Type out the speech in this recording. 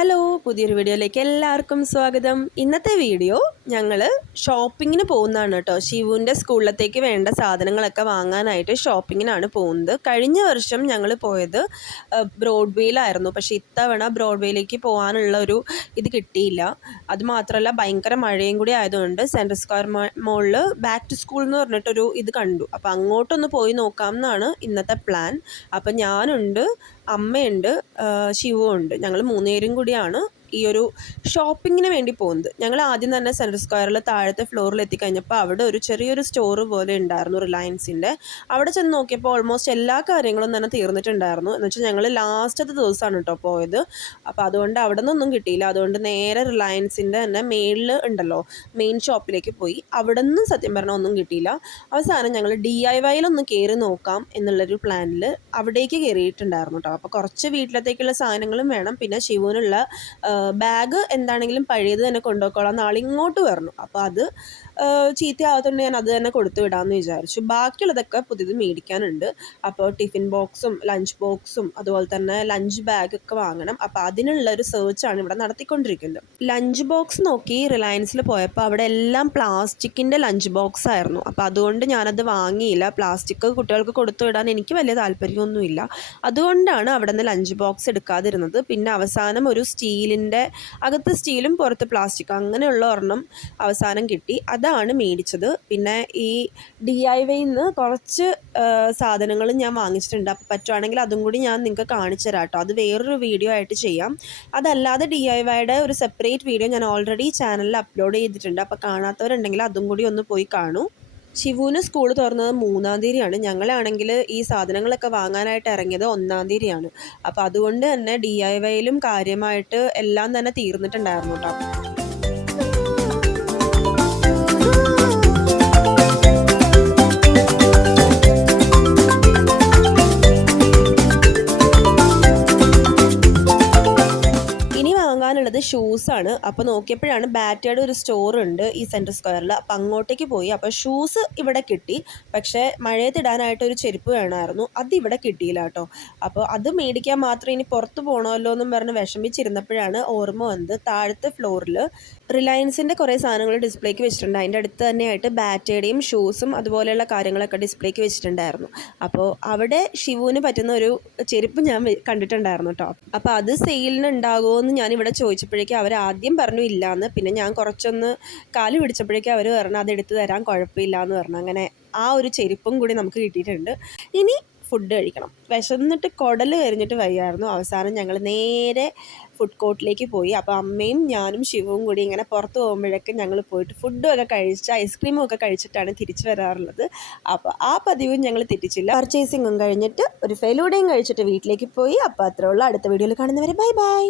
Hello, പുതിയൊരു വീഡിയോയിലേക്ക് എല്ലാവർക്കും സ്വാഗതം. ഇന്നത്തെ വീഡിയോ ഞങ്ങൾ ഷോപ്പിങ്ങിന് പോകുന്നതാണ് കേട്ടോ. ഷിവുവിൻ്റെ സ്കൂളിലത്തേക്ക് വേണ്ട സാധനങ്ങളൊക്കെ വാങ്ങാനായിട്ട് ഷോപ്പിങ്ങിനാണ് പോകുന്നത്. കഴിഞ്ഞ വർഷം ഞങ്ങൾ പോയത് ബ്രോഡ്വേയിലായിരുന്നു. പക്ഷേ ഇത്തവണ ബ്രോഡ്വേയിലേക്ക് പോകാനുള്ള ഒരു ഇത് കിട്ടിയില്ല. അതുമാത്രമല്ല ഭയങ്കര മഴയും കൂടി ആയതുകൊണ്ട് സെൻട്രൽ സ്ക്വയർ മോളിൽ ബാക്ക് ടു സ്കൂൾ എന്ന് പറഞ്ഞിട്ടൊരു ഇത് കണ്ടു. അപ്പോൾ അങ്ങോട്ടൊന്ന് പോയി നോക്കാം എന്നാണ് ഇന്നത്തെ പ്ലാൻ. അപ്പം ഞാനുണ്ട്, അമ്മയുണ്ട്, ശിവുണ്ട്. ഞങ്ങൾ മൂന്നുപേരും കൂടിയാണ് ഈ ഒരു ഷോപ്പിങ്ങിന് വേണ്ടി പോകുന്നത്. ഞങ്ങൾ ആദ്യം തന്നെ സെൻട്രൽ സ്ക്വയറിൽ താഴത്തെ ഫ്ലോറിൽ എത്തിക്കഴിഞ്ഞപ്പോൾ അവിടെ ഒരു ചെറിയൊരു സ്റ്റോർ പോലെ ഉണ്ടായിരുന്നു, റിലയൻസിൻ്റെ. അവിടെ ചെന്ന് നോക്കിയപ്പോൾ ഓൾമോസ്റ്റ് എല്ലാ കാര്യങ്ങളും തന്നെ തീർന്നിട്ടുണ്ടായിരുന്നു. എന്ന് വെച്ചാൽ ഞങ്ങൾ ലാസ്റ്റത്തെ ദിവസമാണ് കേട്ടോ പോയത്. അപ്പോൾ അതുകൊണ്ട് അവിടെ നിന്നൊന്നും കിട്ടിയില്ല. അതുകൊണ്ട് നേരെ റിലയൻസിൻ്റെ തന്നെ മേളിൽ ഉണ്ടല്ലോ മെയിൻ ഷോപ്പിലേക്ക് പോയി. അവിടെ നിന്ന് സത്യം പറഞ്ഞാൽ ഒന്നും കിട്ടിയില്ല. അവസാനം ഞങ്ങൾ DIYയിലൊന്ന് കയറി നോക്കാം എന്നുള്ളൊരു പ്ലാനിൽ അവിടേക്ക് കയറിയിട്ടുണ്ടായിരുന്നു കേട്ടോ. അപ്പോൾ കുറച്ച് വീട്ടിലത്തേക്കുള്ള സാധനങ്ങളും വേണം, പിന്നെ ശിവുവിനുള്ള ബാഗ് എന്താണെങ്കിലും പഴയത് തന്നെ കൊണ്ടുപോയിക്കോളാം, നാളെ ഇങ്ങോട്ട് വരണം. അപ്പോൾ അത് ചീത്തയാകത്തുകൊണ്ട് ഞാൻ അത് തന്നെ കൊടുത്തു വിടാമെന്ന് വിചാരിച്ചു. ബാക്കിയുള്ളതൊക്കെ പുതിയത് മേടിക്കാനുണ്ട്. അപ്പോൾ ടിഫിൻ ബോക്സും ലഞ്ച് ബോക്സും അതുപോലെ തന്നെ ലഞ്ച് ബാഗൊക്കെ വാങ്ങണം. അപ്പോൾ അതിനുള്ള ഒരു സെർച്ചാണ് ഇവിടെ നടത്തിക്കൊണ്ടിരിക്കുന്നത്. ലഞ്ച് ബോക്സ് നോക്കി റിലയൻസിൽ പോയപ്പോൾ അവിടെ എല്ലാം പ്ലാസ്റ്റിക്കിൻ്റെ ലഞ്ച് ബോക്സ് ആയിരുന്നു. അപ്പോൾ അതുകൊണ്ട് ഞാനത് വാങ്ങിയില്ല. പ്ലാസ്റ്റിക് കുട്ടികൾക്ക് കൊടുത്തു വിടാൻ എനിക്ക് വലിയ താല്പര്യമൊന്നുമില്ല. അതുകൊണ്ടാണ് അവിടെ നിന്ന് ലഞ്ച് ബോക്സ് എടുക്കാതിരുന്നത്. പിന്നെ അവസാനം ഒരു സ്റ്റീലിൻ്റെ, അകത്ത് സ്റ്റീലും പുറത്ത് പ്ലാസ്റ്റിക്, അങ്ങനെയുള്ള ഒരെണ്ണം അവസാനം കിട്ടി. അതാണ് മേടിച്ചത്. പിന്നെ ഈ DIYയിൽ നിന്ന് കുറച്ച് സാധനങ്ങൾ ഞാൻ വാങ്ങിച്ചിട്ടുണ്ട്. അപ്പോൾ പറ്റുവാണെങ്കിൽ അതും കൂടി ഞാൻ നിങ്ങൾക്ക് കാണിച്ചു തരാം കേട്ടോ. അത് വേറൊരു വീഡിയോ ആയിട്ട് ചെയ്യാം. അതല്ലാതെ DIYയുടെ ഒരു സെപ്പറേറ്റ് വീഡിയോ ഞാൻ ഓൾറെഡി ചാനലിൽ അപ്ലോഡ് ചെയ്തിട്ടുണ്ട്. അപ്പോൾ കാണാത്തവരുണ്ടെങ്കിൽ അതും കൂടി ഒന്ന് പോയി കാണൂ. ശിവുവിന് സ്കൂൾ തുറന്നത് 3-ാം തീയതിയാണ്. ഞങ്ങളാണെങ്കിൽ ഈ സാധനങ്ങളൊക്കെ വാങ്ങാനായിട്ട് ഇറങ്ങിയത് 1-ാം തീയതിയാണ്. അപ്പോൾ അതുകൊണ്ട് തന്നെ DIYയിലും കാര്യമായിട്ട് എല്ലാം തന്നെ തീർന്നിട്ടുണ്ടായിരുന്നു കേട്ടോ. വാങ്ങാനുള്ളത് ഷൂസാണ്. അപ്പോൾ നോക്കിയപ്പോഴാണ് ബാറ്റയുടെ ഒരു സ്റ്റോറുണ്ട് ഈ സെൻട്രൽ സ്ക്വയറിൽ. അപ്പോൾ അങ്ങോട്ടേക്ക് പോയി. അപ്പോൾ ഷൂസ് ഇവിടെ കിട്ടി, പക്ഷേ മഴയത്തിടാനായിട്ടൊരു ചെരുപ്പ് വേണമായിരുന്നു. അതിവിടെ കിട്ടിയില്ല കേട്ടോ. അപ്പോൾ അത് മേടിക്കാൻ മാത്രം ഇനി പുറത്ത് പോകണമല്ലോ എന്നും പറഞ്ഞ് വിഷമിച്ചിരുന്നപ്പോഴാണ് ഓർമ്മ വന്നത്, താഴത്തെ ഫ്ലോറിൽ റിലയൻസിൻ്റെ കുറേ സാധനങ്ങൾ ഡിസ്പ്ലേക്ക് വെച്ചിട്ടുണ്ട്. അതിൻ്റെ അടുത്ത് തന്നെയായിട്ട് ബാറ്റയുടെയും ഷൂസും അതുപോലെയുള്ള കാര്യങ്ങളൊക്കെ ഡിസ്പ്ലേക്ക് വെച്ചിട്ടുണ്ടായിരുന്നു. അപ്പോൾ അവിടെ ഷിവുവിന് പറ്റുന്ന ഒരു ചെരുപ്പ് ഞാൻ കണ്ടിട്ടുണ്ടായിരുന്നു കേട്ടോ. അപ്പോൾ അത് സെയിലിന് ഉണ്ടാകുമോ എന്ന് ഞാനിവിടെ ചോദിച്ചപ്പോഴേക്കും അവർ ആദ്യം പറഞ്ഞു ഇല്ലയെന്ന്. പിന്നെ ഞാൻ കുറച്ചൊന്ന് കാല് പിടിച്ചപ്പോഴേക്കും അവർ പറഞ്ഞു അതെടുത്ത് തരാൻ കുഴപ്പമില്ല എന്ന് പറഞ്ഞു. അങ്ങനെ ആ ഒരു ചെരുപ്പും കൂടി നമുക്ക് കിട്ടിയിട്ടുണ്ട്. ഇനി ഫുഡ് കഴിക്കണം. വിശന്നിട്ട് കുടൽ കരിഞ്ഞിട്ട് വയ്യായിരുന്നു. അവസാനം ഞങ്ങൾ നേരെ ഫുഡ് കോർട്ടിലേക്ക് പോയി. അപ്പോൾ അമ്മയും ഞാനും ശിവവും കൂടി ഇങ്ങനെ പുറത്ത് പോകുമ്പോഴൊക്കെ ഞങ്ങൾ പോയിട്ട് ഫുഡും ഒക്കെ കഴിച്ച് ഐസ്ക്രീമും ഒക്കെ കഴിച്ചിട്ടാണ് തിരിച്ചു വരാറുള്ളത്. അപ്പോൾ ആ പതിവും ഞങ്ങൾ തെറ്റിച്ചില്ല. പർച്ചേസിങ്ങും കഴിഞ്ഞിട്ട് ഒരു ഫെലൂഡയും കഴിച്ചിട്ട് വീട്ടിലേക്ക് പോയി. അപ്പോൾ അത്രേ ഉള്ളൂ. അടുത്ത വീഡിയോയിൽ കാണുന്നവരെ ബൈ ബൈ.